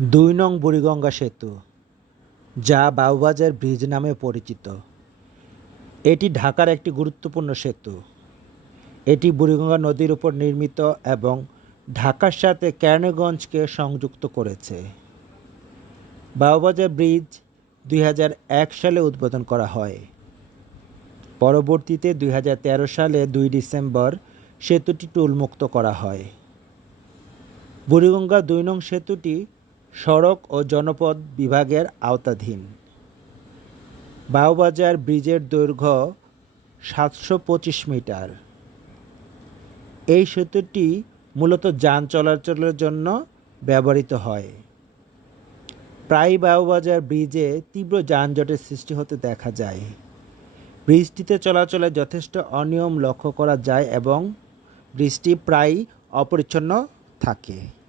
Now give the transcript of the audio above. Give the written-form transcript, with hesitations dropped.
নং বুড়িগঙ্গা সেতু, যা বাবুবাজার ব্রিজ নামে পরিচিত। এটি ঢাকার একটি গুরুত্বপূর্ণ সেতু। এটি বুড়িগঙ্গা নদীর উপর নির্মিত এবং ঢাকার সাথে কেরানীগঞ্জকে সংযুক্ত করেছে। বাবুবাজার ব্রিজ ২০০১ সালে উদ্বোধন করা হয়। পরবর্তীতে ২০১৩ সালে ২ ডিসেম্বর সেতুটি টোলমুক্ত করা হয়। বুড়িগঙ্গা ২ নং সেতুটি সড়ক ও জনপথ বিভাগের আওতাধীন। বাবুবাজার ব্রিজের দৈর্ঘ্য ৭২৫ মিটার। এই সেতুটি মূলত যান চলাচলের জন্য ব্যবহৃত হয়। প্রায়ই বাবুবাজার ব্রিজে তীব্র যানজটের সৃষ্টি হতে দেখা যায়। ব্রিজটিতে চলাচলে যথেষ্ট অনিয়ম লক্ষ্য করা যায় এবং ব্রিজটি প্রায়ই অপরিচ্ছন্ন থাকে।